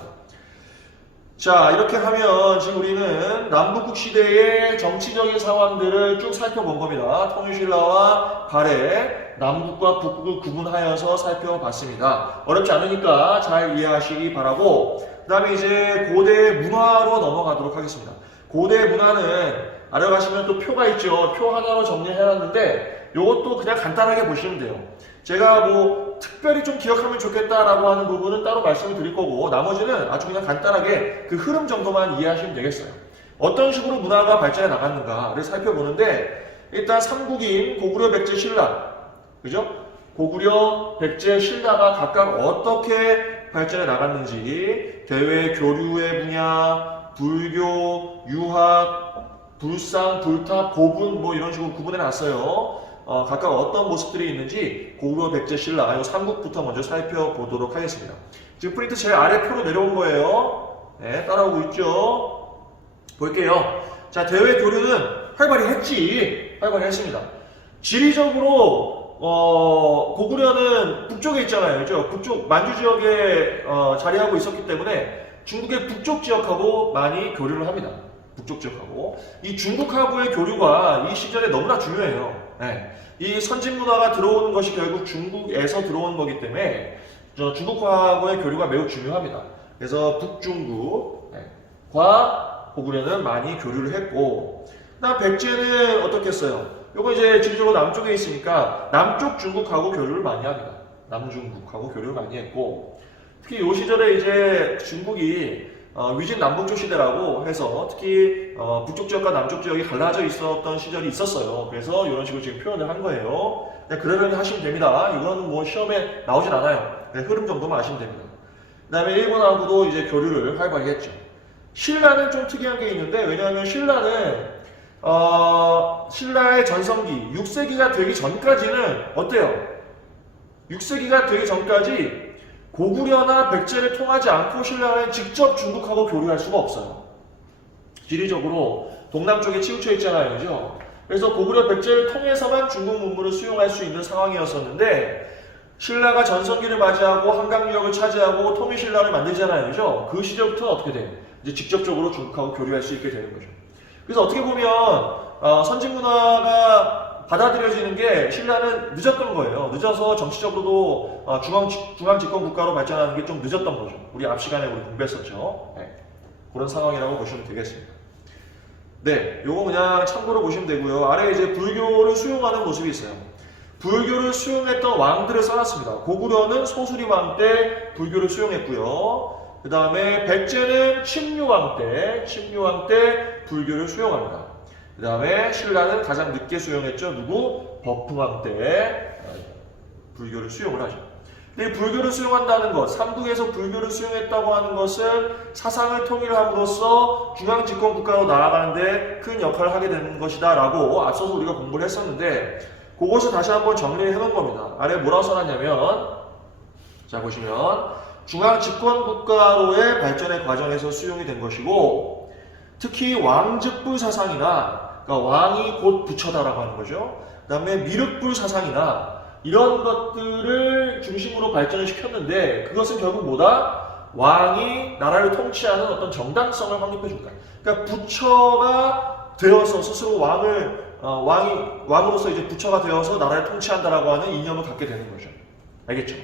자, 이렇게 하면 지금 우리는 남북국 시대의 정치적인 상황들을 쭉 살펴본 겁니다. 통일신라와 발해, 남북과 북국을 구분하여서 살펴봤습니다. 어렵지 않으니까 잘 이해하시기 바라고 그 다음에 이제 고대 문화로 넘어가도록 하겠습니다. 고대 문화는 아래 가시면 또 표가 있죠. 표 하나로 정리해놨는데 이것도 그냥 간단하게 보시면 돼요. 제가 뭐 특별히 좀 기억하면 좋겠다라고 하는 부분은 따로 말씀을 드릴 거고 나머지는 아주 그냥 간단하게 그 흐름 정도만 이해하시면 되겠어요. 어떤 식으로 문화가 발전해 나갔는가를 살펴보는데 일단 삼국인 고구려, 백제, 신라 그죠? 고구려, 백제, 신라가 각각 어떻게 발전해 나갔는지 대외 교류의 분야, 불교, 유학, 불상, 불탑, 고분 뭐 이런 식으로 구분해 놨어요. 각각 어떤 모습들이 있는지 고구려, 백제, 신라 이 삼국부터 먼저 살펴보도록 하겠습니다. 지금 프린트 제일 아래 표로 내려온 거예요. 네, 따라오고 있죠. 볼게요. 자, 대외 교류는 활발히 했습니다. 지리적으로 고구려는 북쪽에 있잖아요. 그죠? 북쪽 만주 지역에 자리하고 있었기 때문에 중국의 북쪽 지역하고 많이 교류를 합니다. 북쪽 지역하고 이 중국하고의 교류가 이 시절에 너무나 중요해요. 네. 이 선진 문화가 들어오는 것이 결국 중국에서 들어온 거기 때문에 중국하고의 교류가 매우 중요합니다. 그래서 북중국과 고구려는 많이 교류를 했고 그다음 백제는 어떻게 했어요? 요거 이제 지리적으로 남쪽에 있으니까 남쪽 중국하고 교류를 많이 합니다. 남중국하고 교류를 많이 했고 특히 요 시절에 이제 중국이 위진 남북조 시대라고 해서 특히 북쪽 지역과 남쪽 지역이 갈라져 있었던 시절이 있었어요. 그래서 이런 식으로 지금 표현을 한 거예요. 그냥 그러려니 하시면 됩니다. 이건 뭐 시험에 나오진 않아요. 흐름 정도만 아시면 됩니다. 그 다음에 일본하고도 이제 교류를 활발히 했죠. 신라는 좀 특이한 게 있는데 왜냐하면 신라는 신라의 전성기 6세기가 되기 전까지는 어때요? 6세기가 되기 전까지 고구려나 백제를 통하지 않고 신라는 직접 중국하고 교류할 수가 없어요. 지리적으로 동남쪽에 치우쳐 있잖아요. 그죠? 그래서 고구려, 백제를 통해서만 중국 문물을 수용할 수 있는 상황이었었는데 신라가 전성기를 맞이하고 한강유역을 차지하고 통일신라를 만들잖아요. 그죠? 그 시절부터는 어떻게 돼요? 이제 직접적으로 중국하고 교류할 수 있게 되는 거죠. 그래서 어떻게 보면 선진 문화가 받아들여지는 게 신라는 늦었던 거예요. 늦어서 정치적으로도 중앙집권 국가로 발전하는 게 좀 늦었던 거죠. 우리 앞 시간에 우리 공부했었죠. 네. 그런 상황이라고 보시면 되겠습니다. 네, 요거 그냥 참고로 보시면 되고요. 아래 이제 불교를 수용하는 모습이 있어요. 불교를 수용했던 왕들을 써놨습니다. 고구려는 소수리왕 때 불교를 수용했고요. 그 다음에 백제는 침류왕 때 불교를 수용합니다. 그 다음에 신라는 가장 늦게 수용했죠. 누구? 법흥왕 때 불교를 수용을 하죠. 근데 불교를 수용한다는 것, 삼국에서 불교를 수용했다고 하는 것은 사상을 통일함으로써 중앙집권 국가로 나아가는데 큰 역할을 하게 되는 것이다 라고 앞서서 우리가 공부를 했었는데, 그것을 다시 한번 정리해 놓은 겁니다. 아래 뭐라고 써놨냐면, 자 보시면 중앙집권 국가로의 발전의 과정에서 수용이 된 것이고, 특히 왕즉불 사상이나, 그러니까 왕이 곧 부처다라고 하는 거죠. 그 다음에 미륵불 사상이나 이런 것들을 중심으로 발전을 시켰는데, 그것은 결국 뭐다? 왕이 나라를 통치하는 어떤 정당성을 확립해 준다. 그러니까 부처가 되어서 스스로 왕으로서 이제 부처가 되어서 나라를 통치한다라고 하는 이념을 갖게 되는 거죠. 알겠죠?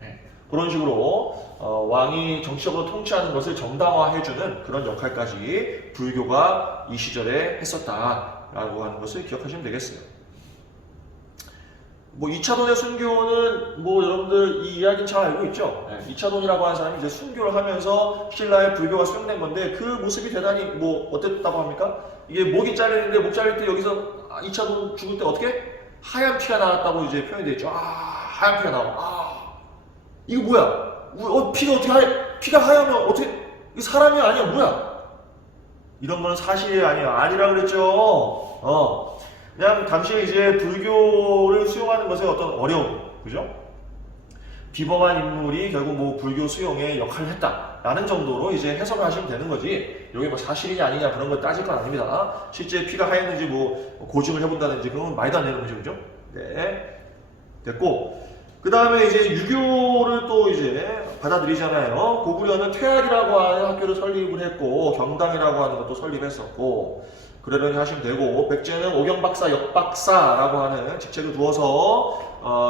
네. 그런 식으로 왕이 정치적으로 통치하는 것을 정당화해주는 그런 역할까지 불교가 이 시절에 했었다라고 하는 것을 기억하시면 되겠어요. 뭐 2차돈의 순교는 뭐 여러분들 이 이야기는 잘 알고 있죠. 네. 2차돈이라고 하는 사람이 이제 순교를 하면서 신라의 불교가 수용된 건데, 그 모습이 대단히 뭐 어땠다고 합니까? 이게 목이 잘리는데, 목 잘릴 때 여기서 2차돈 죽을 때 어떻게? 하얀 피가 나왔다고 이제 표현이 되어 있죠. 하얀 피가 나와. 이거 뭐야? 피가 어떻게 피가 하얗면 어떻게? 이거 사람이 아니야? 뭐야? 이런 거는 사실이 아니라 그랬죠. 그냥 당시에 이제 불교를 수용하는 것에 어떤 어려움, 그죠? 비범한 인물이 결국 뭐 불교 수용에 역할을 했다라는 정도로 이제 해석을 하시면 되는 거지, 여기 뭐 사실이냐 아니냐 그런 거 따질 건 아닙니다. 실제 피가 하였는지 뭐 고증을 해본다든지 그런 건 말도 안 되는 거죠, 그죠? 네, 됐고, 그 다음에 이제 유교를 또 이제 받아들이잖아요. 고구려는 퇴학이라고 하는 학교를 설립을 했고, 경당이라고 하는 것도 설립했었고, 그러려니 하시면 되고, 백제는 오경박사, 역박사라고 하는 직책을 두어서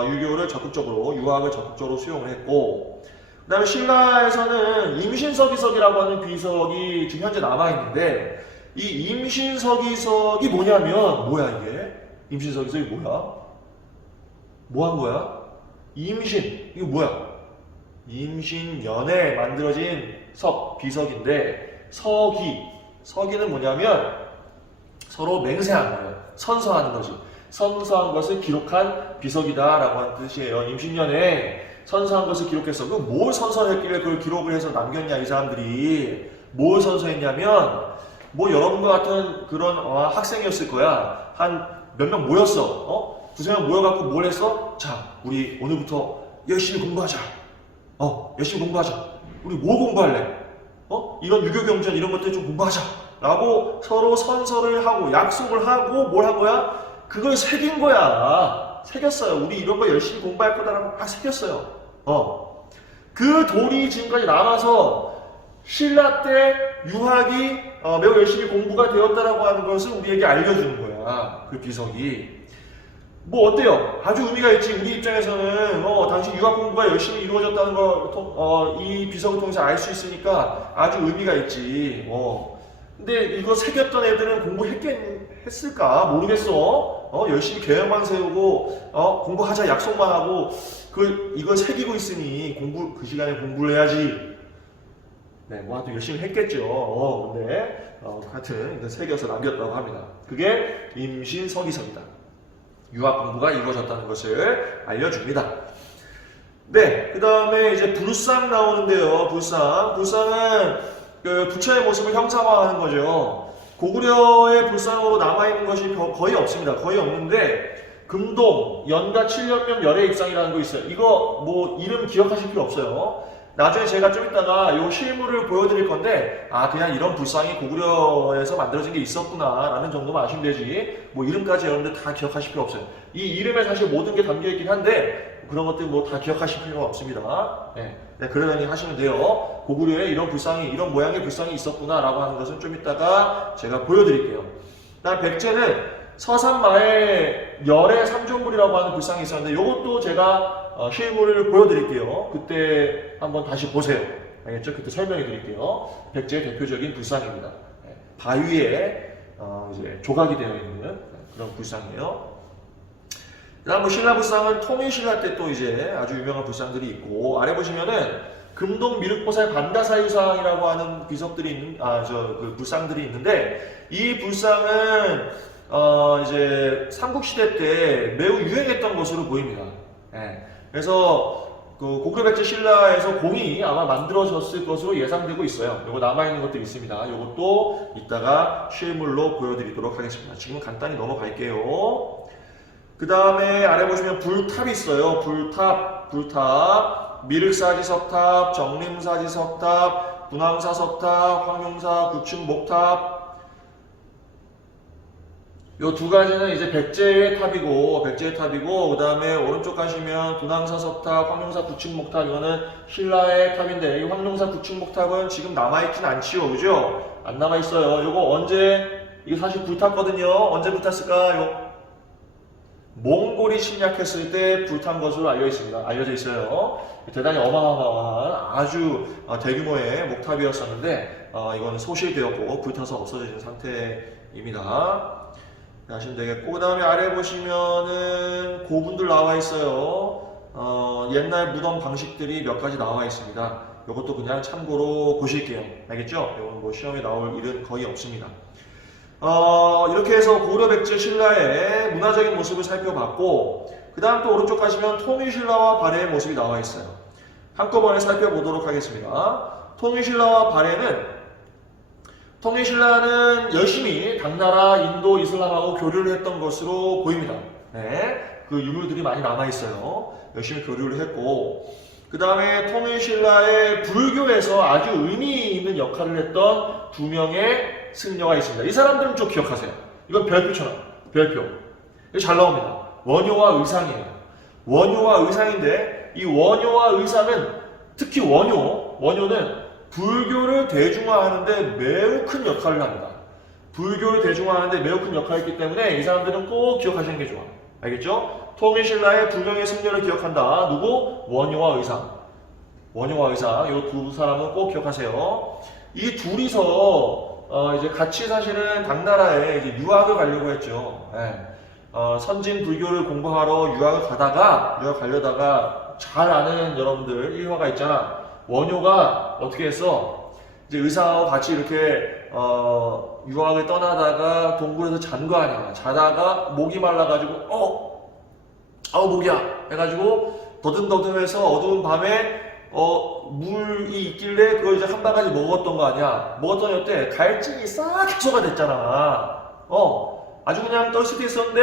유교를 적극적으로, 유학을 적극적으로 수용을 했고, 그 다음에 신라에서는 임신서기석이라고 하는 비석이 지금 현재 남아있는데, 이 임신서기석이 뭐야 이게? 임신서기석이 뭐야? 뭐 한 거야? 임신, 이거 뭐야? 임신년에 만들어진 비석인데, 서기는 뭐냐면 서로 맹세한 거예요. 선서하는 거지. 선서한 것을 기록한 비석이다라고 하는 뜻이에요. 임신년에 선서한 것을 기록해서, 뭘 선서했길래 그걸 기록을 해서 남겼냐, 이 사람들이. 뭘 선서했냐면, 뭐 여러분과 같은 그런 학생이었을 거야. 한 몇 명 모였어. 두세 명 모여갖고 뭘 했어? 자, 우리 오늘부터 열심히 공부하자. 열심히 공부하자. 우리 뭘 공부할래? 이런 유교 경전 이런 것들 좀 공부하자. 라고 서로 선서를 하고 약속을 하고 뭘 한 거야? 그걸 새긴 거야. 새겼어요. 우리 이런 거 열심히 공부할 거다라고 다 새겼어요. 그 돌이 지금까지 남아서 신라 때 유학이 매우 열심히 공부가 되었다라고 하는 것을 우리에게 알려주는 거야. 그 비석이. 뭐 어때요? 아주 의미가 있지. 우리 입장에서는 당시 유학 공부가 열심히 이루어졌다는 걸 이 비석을 통해서 알 수 있으니까 아주 의미가 있지. 근데 이거 새겼던 애들은 공부했을까? 모르겠어. 열심히 계획만 세우고 공부하자 약속만 하고 이걸 새기고 있으니 그 시간에 공부를 해야지. 네, 뭐 하여튼 열심히 했겠죠. 근데 하여튼 이거 새겨서 남겼다고 합니다. 그게 임신서기석이다. 유학 공부가 이루어졌다는 것을 알려줍니다. 네, 그 다음에 이제 불상 나오는데요. 불상은 그 부처의 모습을 형상화하는 거죠. 고구려의 불상으로 남아있는 것이 거의 없습니다. 거의 없는데, 금동 연가 7년명 열애 입상이라는 거 있어요. 이거 뭐 이름 기억하실 필요 없어요. 나중에 제가 좀 이따가 이 실물을 보여드릴 건데, 그냥 이런 불상이 고구려에서 만들어진 게 있었구나 라는 정도만 아시면 되지, 뭐 이름까지 여러분들 다 기억하실 필요 없어요. 이 이름에 사실 모든 게 담겨있긴 한데 그런 것들 뭐 다 기억하실 필요가 없습니다. 네, 그러려니 하시면 돼요. 고구려에 이런 모양의 불상이 있었구나 라고 하는 것은 좀 이따가 제가 보여드릴게요. 그다음 백제는 서산마에 열애 삼존불이라고 하는 불상이 있었는데, 이것도 제가 실물을 보여드릴게요. 그때 한번 다시 보세요. 알겠죠? 그때 설명해 드릴게요. 백제의 대표적인 불상입니다. 바위에 이제 조각이 되어 있는 그런 불상이에요. 그다음 뭐 신라 불상은 통일신라 때 또 이제 아주 유명한 불상들이 있고, 아래 보시면은 금동 미륵보살 반다사유상이라고 하는 비석들이 있는 그 불상들이 있는데, 이 불상은 이제 삼국시대 때 매우 유행했던 것으로 보입니다. 예. 그래서 그 고구려백제 신라에서 공이 아마 만들어졌을 것으로 예상되고 있어요. 요거 남아있는 것들이 있습니다. 요것도 이따가 실물로 보여드리도록 하겠습니다. 지금은 간단히 넘어갈게요. 그 다음에 아래 보시면 불탑이 있어요. 불탑, 미륵사지석탑, 정림사지석탑, 분황사석탑, 황룡사 구층목탑. 요 두 가지는 이제 백제의 탑이고, 그 다음에 오른쪽 가시면 분황사석탑, 황룡사 구층목탑, 이거는 신라의 탑인데, 이 황룡사 구층목탑은 지금 남아있진 않지요, 그죠? 안 남아있어요. 요거 언제, 이거 사실 불탔거든요. 언제 불탔을까요? 몽골이 침략했을 때 불탄 것으로 알려져 있어요. 대단히 어마어마한 아주 대규모의 목탑이었었는데, 이거는 소실되었고 불타서 없어진 상태입니다. 하시면 되겠고, 그 다음에 아래 보시면은 고분들 나와 있어요. 옛날 무덤 방식들이 몇 가지 나와 있습니다. 이것도 그냥 참고로 보실게요. 알겠죠? 이건 뭐 시험에 나올 일은 거의 없습니다. 이렇게 해서 고구려 백제 신라의 문화적인 모습을 살펴봤고, 그 다음 또 오른쪽 가시면 통일신라와 발해의 모습이 나와 있어요. 한꺼번에 살펴보도록 하겠습니다. 통일신라는 열심히 당나라, 인도, 이슬람하고 교류를 했던 것으로 보입니다. 네, 그 유물들이 많이 남아있어요. 열심히 교류를 했고, 그 다음에 통일신라의 불교에서 아주 의미 있는 역할을 했던 두 명의 승려가 있습니다. 이 사람들은 좀 기억하세요. 이건 별표처럼, 별표. 이거 잘 나옵니다. 원효와 의상이에요. 원효와 의상인데, 이 원효와 의상은, 특히 원효는 불교를 대중화하는데 매우 큰 역할을 합니다. 불교를 대중화하는데 매우 큰 역할을 했기 때문에 이 사람들은 꼭 기억하시는 게 좋아. 알겠죠? 통일신라의 두 명의 승려를 기억한다. 누구? 원효와 의상. 이 두 사람은 꼭 기억하세요. 이 둘이서 이제 같이 사실은 당나라에 이제 유학을 가려고 했죠. 선진 불교를 공부하러 유학을 가려다가 잘 아는 여러분들 일화가 있잖아. 원효가 어떻게 했어? 이제 의상하고 같이 이렇게 유학을 떠나다가 동굴에서 잔 거 아니야. 자다가 목이 말라가지고 목이야 해가지고 더듬더듬해서 어두운 밤에 물이 있길래 그걸 이제 한 바가지 먹었던 거 아니야. 먹었더니 어때? 갈증이 싹 해소가 됐잖아. 아주 그냥 떨 수도 있었는데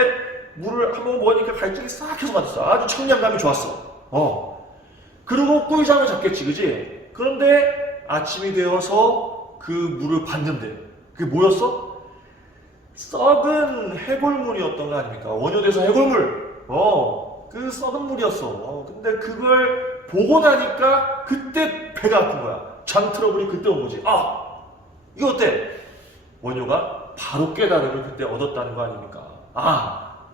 물을 한 번 먹으니까 갈증이 싹 해소가 됐어. 아주 청량감이 좋았어. 그리고 꿀잠을 잤겠지, 그지? 그런데 아침이 되어서 그 물을 봤는데 그게 뭐였어? 썩은 해골물이었던 거 아닙니까? 원효대사 해골물. 그 썩은 물이었어. 근데 그걸 보고 나니까 그때 배가 아픈 거야. 장 트러블이 그때 온 거지. 이거 어때? 원효가 바로 깨달음을 그때 얻었다는 거 아닙니까?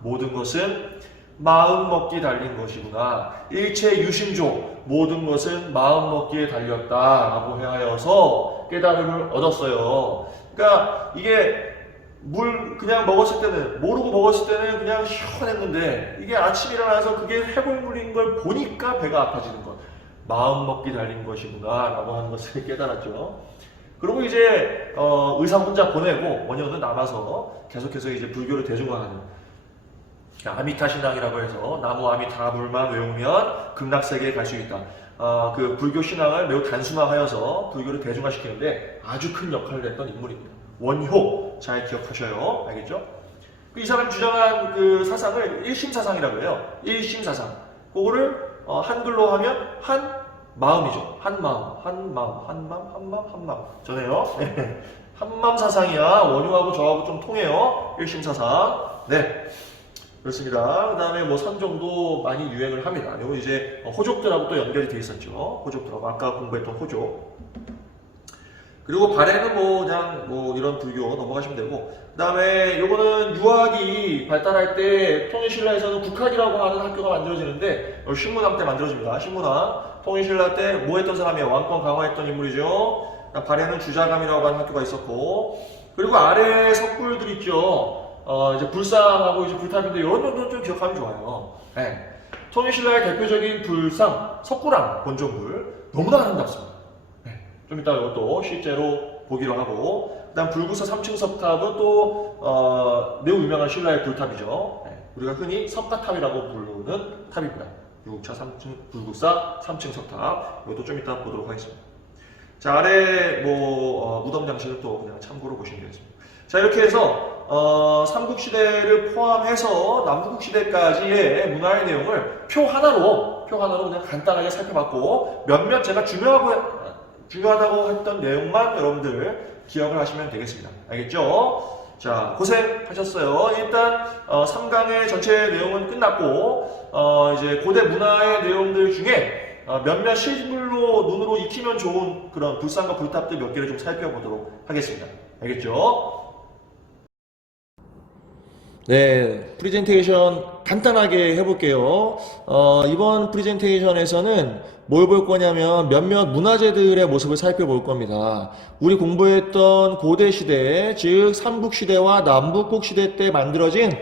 모든 것은 마음 먹기에 달린 것이구나. 일체 유심조, 모든 것은 마음 먹기에 달렸다라고 하여서 깨달음을 얻었어요. 그러니까 이게 물 그냥 먹었을 때는, 모르고 먹었을 때는 그냥 시원했는데, 이게 아침에 일어나서 그게 해골물인 걸 보니까 배가 아파지는 것. 마음 먹기 달린 것이구나 라고 하는 것을 깨달았죠. 그리고 이제 의상 혼자 보내고 원효는 남아서 계속해서 이제 불교를 대중화하는 아미타 신앙이라고 해서 나무 아미타불만 외우면 극락세계에 갈 수 있다. 그 불교 신앙을 매우 단순화하여서 불교를 대중화시키는데 아주 큰 역할을 했던 인물입니다. 원효 잘 기억하셔요. 알겠죠? 이 사람이 주장한 그 사상을 일심사상이라고 해요. 일심사상. 그거를 한글로 하면 한마음이죠. 한마음. 전해요. 한마음 사상이야. 원효하고 저하고 좀 통해요. 일심사상. 네. 그렇습니다. 그 다음에 뭐 선종도 많이 유행을 합니다. 이거 이제 호족들하고 또 연결이 돼 있었죠. 호족들하고 아까 공부했던 호족. 그리고 발해는 그냥 이런 불교 넘어가시면 되고, 그 다음에 요거는 유학이 발달할 때 통일신라에서는 국학이라고 하는 학교가 만들어지는데 신문학 때 만들어집니다. 신문학. 통일신라 때 뭐 했던 사람이에요? 왕권 강화했던 인물이죠. 발해는 주자감이라고 하는 학교가 있었고, 그리고 아래 석굴들 있죠. 이제 불상하고 이제 불탑인데 이런 정도는 좀 기억하면 좋아요. 네. 통일신라의 대표적인 불상 석굴암 본종불 너무나 아름답습니다. 네. 좀 이따 이것도 실제로 보기로 하고, 그다음 불구사 3층 석탑은 또 매우 유명한 신라의 불탑이죠. 네. 우리가 흔히 석가탑이라고 부르는 탑입니다. 불구사 3층 석탑, 이것도 좀 이따 보도록 하겠습니다. 자, 아래 무덤 장식은 또 그냥 참고로 보시면 되겠습니다. 자, 이렇게 해서 삼국시대를 포함해서 남국시대까지의 문화의 내용을 표 하나로 그냥 간단하게 살펴봤고, 몇몇 제가 중요하다고 했던 내용만 여러분들 기억을 하시면 되겠습니다. 알겠죠? 자, 고생하셨어요. 일단 3강의 전체 내용은 끝났고, 이제 고대 문화의 내용들 중에 몇몇 실물로 눈으로 익히면 좋은 그런 불상과 불탑들 몇 개를 좀 살펴보도록 하겠습니다. 알겠죠? 네, 프레젠테이션 간단하게 해볼게요. 이번 프레젠테이션에서는 뭘 볼 거냐면 몇몇 문화재들의 모습을 살펴볼 겁니다. 우리 공부했던 고대시대, 즉 삼국시대와 남북국시대 때 만들어진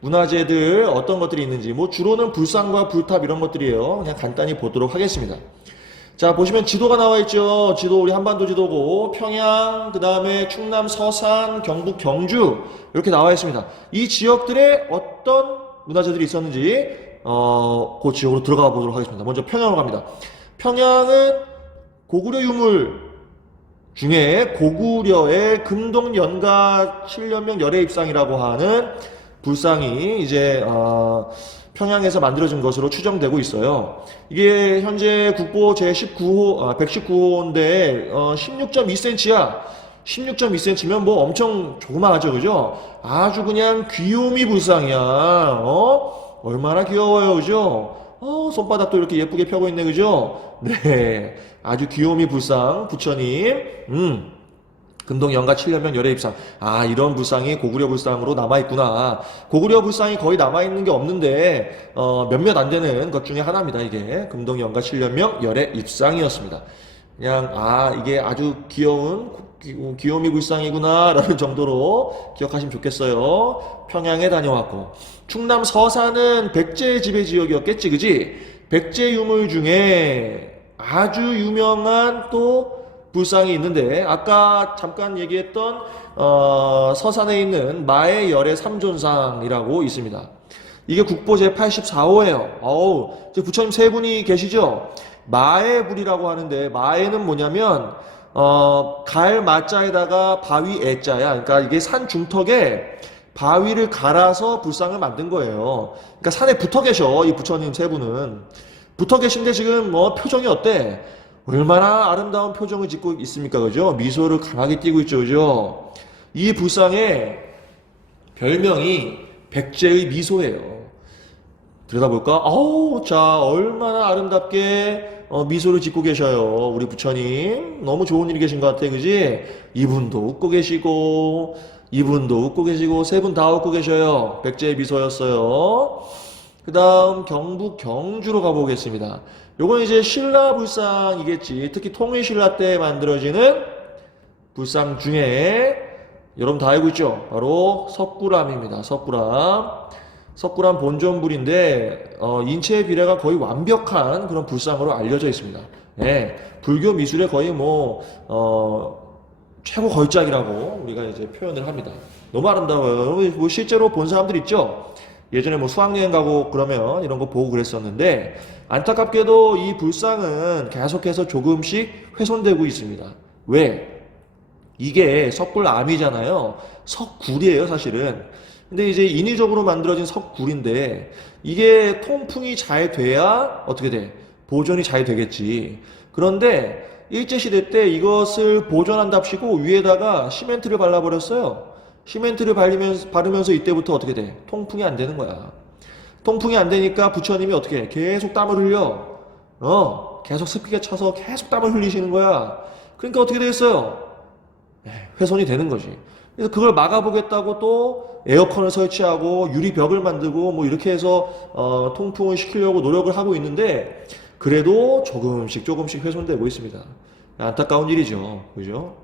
문화재들 어떤 것들이 있는지, 주로는 불상과 불탑 이런 것들이에요. 그냥 간단히 보도록 하겠습니다. 자, 보시면 지도가 나와 있죠. 지도 우리 한반도 지도고, 평양, 그 다음에 충남 서산, 경북 경주 이렇게 나와 있습니다. 이 지역들에 어떤 문화재들이 있었는지 그 지역으로 들어가 보도록 하겠습니다. 먼저 평양으로 갑니다. 평양은 고구려 유물 중에 고구려의 금동연가 7년명 열애입상이라고 하는 불상이 이제 평양에서 만들어진 것으로 추정되고 있어요. 이게 현재 국보 제19호, 119호인데 16.2cm야. 16.2cm면 엄청 조그마하죠, 그죠? 아주 그냥 귀요미 불상이야. 얼마나 귀여워요, 그죠? 손바닥도 이렇게 예쁘게 펴고 있네, 그죠? 네, 아주 귀요미 불상 부처님. 금동연가 7년명 열애입상. 이런 불상이 고구려 불상으로 남아있구나. 고구려 불상이 거의 남아있는 게 없는데 몇몇 안 되는 것 중에 하나입니다. 이게 금동연가 7년명 열애입상이었습니다. 그냥 이게 아주 귀요미 불상이구나 라는 정도로 기억하시면 좋겠어요. 평양에 다녀왔고, 충남 서산은 백제 지배 지역이었겠지, 그지? 백제 유물 중에 아주 유명한 또 불상이 있는데, 아까 잠깐 얘기했던 서산에 있는 마의 열애 삼존상이라고 있습니다. 이게 국보 제84호예요. 부처님 세 분이 계시죠? 마의 불이라고 하는데, 마에는 뭐냐면 갈 마자에다가 바위 애자야. 그러니까 이게 산 중턱에 바위를 갈아서 불상을 만든 거예요. 그러니까 산에 붙어 계셔, 이 부처님 세 분은. 붙어 계신데 지금 표정이 어때? 얼마나 아름다운 표정을 짓고 있습니까, 그죠? 미소를 강하게 띠고 있죠, 그죠? 이 불상의 별명이 백제의 미소예요. 들여다볼까? 자, 얼마나 아름답게 미소를 짓고 계셔요, 우리 부처님. 너무 좋은 일이 계신 것 같아, 그지? 이분도 웃고 계시고, 이분도 웃고 계시고, 세 분 다 웃고 계셔요. 백제의 미소였어요. 그 다음 경북 경주로 가보겠습니다. 요건 이제 신라 불상이겠지. 특히 통일신라 때 만들어지는 불상 중에 여러분 다 알고 있죠? 바로 석굴암입니다. 석굴암 본전불인데 인체의 비례가 거의 완벽한 그런 불상으로 알려져 있습니다. 네, 불교 미술의 거의 최고 걸작이라고 우리가 이제 표현을 합니다. 너무 아름다워요. 실제로 본 사람들 있죠? 예전에 수학여행 가고 그러면 이런 거 보고 그랬었는데, 안타깝게도 이 불상은 계속해서 조금씩 훼손되고 있습니다. 왜? 이게 석굴암이잖아요. 석굴이에요, 사실은. 근데 이제 인위적으로 만들어진 석굴인데, 이게 통풍이 잘 돼야 어떻게 돼? 보존이 잘 되겠지. 그런데 일제시대 때 이것을 보존한답시고 위에다가 시멘트를 발라버렸어요. 시멘트를 바르면서 이때부터 어떻게 돼? 통풍이 안 되는 거야. 통풍이 안 되니까 부처님이 어떻게 해? 계속 땀을 흘려. 계속 습기가 차서 계속 땀을 흘리시는 거야. 그러니까 어떻게 되겠어요? 훼손이 되는 거지. 그래서 그걸 막아보겠다고 또 에어컨을 설치하고 유리벽을 만들고 이렇게 해서 통풍을 시키려고 노력을 하고 있는데, 그래도 조금씩 훼손되고 있습니다. 안타까운 일이죠. 그죠?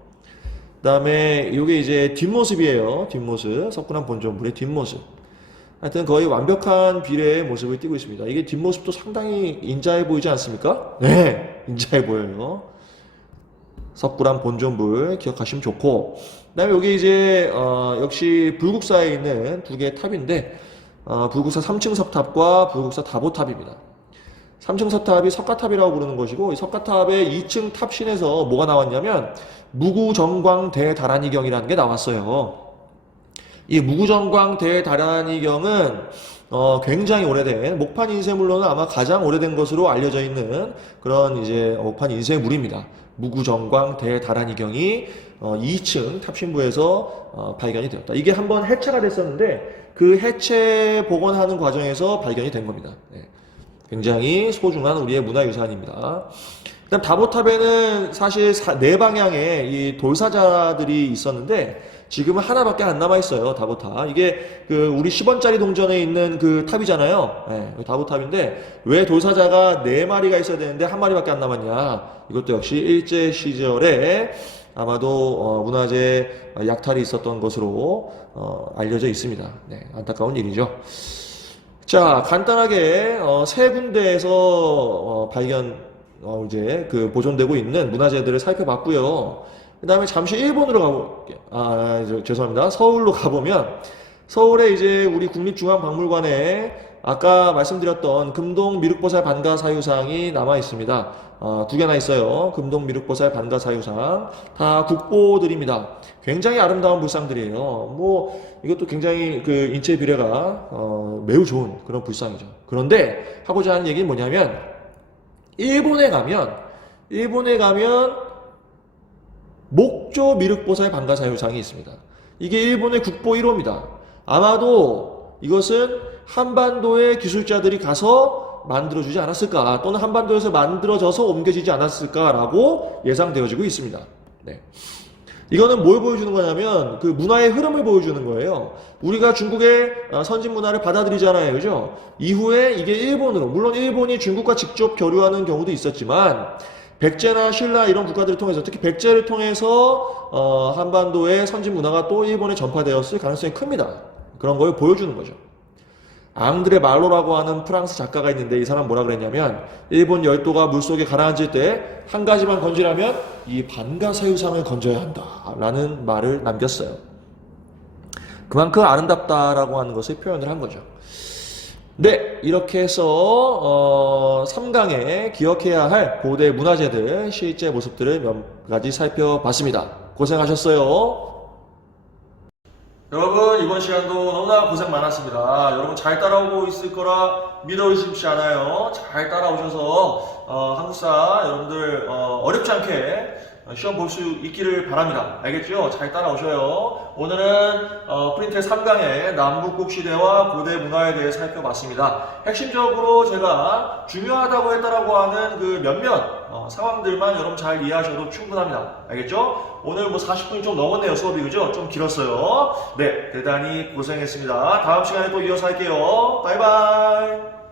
그다음에 이게 이제 뒷모습이에요. 뒷모습. 석굴암 본전물의 뒷모습. 하여튼 거의 완벽한 비례의 모습을 띠고 있습니다. 이게 뒷모습도 상당히 인자해 보이지 않습니까? 네, 인자해 보여요. 석굴암 본전물 기억하시면 좋고, 그다음에 여기 이제 역시 불국사에 있는 두 개의 탑인데, 불국사 3층 석탑과 불국사 다보탑입니다. 3층 석탑이 석가탑이라고 부르는 것이고, 이 석가탑의 2층 탑신에서 뭐가 나왔냐면 무구정광 대다란이경이라는 게 나왔어요. 이 무구정광 대다란이경은 굉장히 오래된 목판 인쇄물로는 아마 가장 오래된 것으로 알려져 있는 그런 이제 목판 인쇄물입니다. 무구정광 대다란이경이 2층 탑신부에서 발견이 되었다. 이게 한번 해체가 됐었는데 그 해체 복원하는 과정에서 발견이 된 겁니다. 네. 굉장히 소중한 우리의 문화유산입니다. 그다음 다보탑에는 사실 네 방향에 이 돌사자들이 있었는데 지금은 하나밖에 안 남아 있어요. 다보탑. 이게 그 우리 10원짜리 동전에 있는 그 탑이잖아요. 네, 다보탑인데 왜 돌사자가 4마리가 있어야 되는데 1마리밖에 안 남았냐? 이것도 역시 일제 시절에 아마도 문화재 약탈이 있었던 것으로 알려져 있습니다. 네, 안타까운 일이죠. 자, 간단하게 세 군데에서 발견 이제 그 보존되고 있는 문화재들을 살펴봤고요. 그 다음에 잠시 일본으로 가볼게요. 죄송합니다. 서울로 가보면 서울에 이제 우리 국립중앙박물관에 아까 말씀드렸던 금동 미륵보살 반가사유상이 남아 있습니다. 두 개나 있어요. 금동 미륵보살 반가사유상 다 국보들입니다. 굉장히 아름다운 불상들이에요. 뭐 이것도 굉장히 그 인체 비례가 매우 좋은 그런 불상이죠. 그런데 하고자 하는 얘기는 뭐냐면 일본에 가면 목조 미륵보살 반가사유상이 있습니다. 이게 일본의 국보 1호입니다. 아마도 이것은 한반도의 기술자들이 가서 만들어주지 않았을까, 또는 한반도에서 만들어져서 옮겨지지 않았을까라고 예상되어지고 있습니다. 네. 이거는 뭘 보여주는 거냐면 그 문화의 흐름을 보여주는 거예요. 우리가 중국의 선진 문화를 받아들이잖아요. 그죠? 이후에 이게 일본으로, 물론 일본이 중국과 직접 교류하는 경우도 있었지만 백제나 신라 이런 국가들을 통해서, 특히 백제를 통해서 한반도의 선진 문화가 또 일본에 전파되었을 가능성이 큽니다. 그런 걸 보여주는 거죠. 앙드레 말로라고 하는 프랑스 작가가 있는데 이 사람 뭐라 그랬냐면 일본 열도가 물속에 가라앉을 때 한 가지만 건지라면 이 반가사유상을 건져야 한다 라는 말을 남겼어요. 그만큼 아름답다라고 하는 것을 표현을 한 거죠. 네, 이렇게 해서 3강에 기억해야 할 고대 문화재들 실제 모습들을 몇 가지 살펴봤습니다. 고생하셨어요. 여러분, 이번 시간도 너무나 고생 많았습니다. 여러분 잘 따라오고 있을 거라 믿어 의심치 않아요. 잘 따라오셔서 한국사 여러분들 어렵지 않게 시험 볼 수 있기를 바랍니다. 알겠죠? 잘 따라오셔요. 오늘은 프린트의 3강의 남북국 시대와 고대 문화에 대해 살펴봤습니다. 핵심적으로 제가 중요하다고 했다라고 하는 그 몇몇 상황들만 여러분 잘 이해하셔도 충분합니다. 알겠죠? 오늘 뭐 40분이 좀 넘었네요. 수업이. 그죠? 좀 길었어요. 네, 대단히 고생했습니다. 다음 시간에 또 이어서 할게요. 바이바이.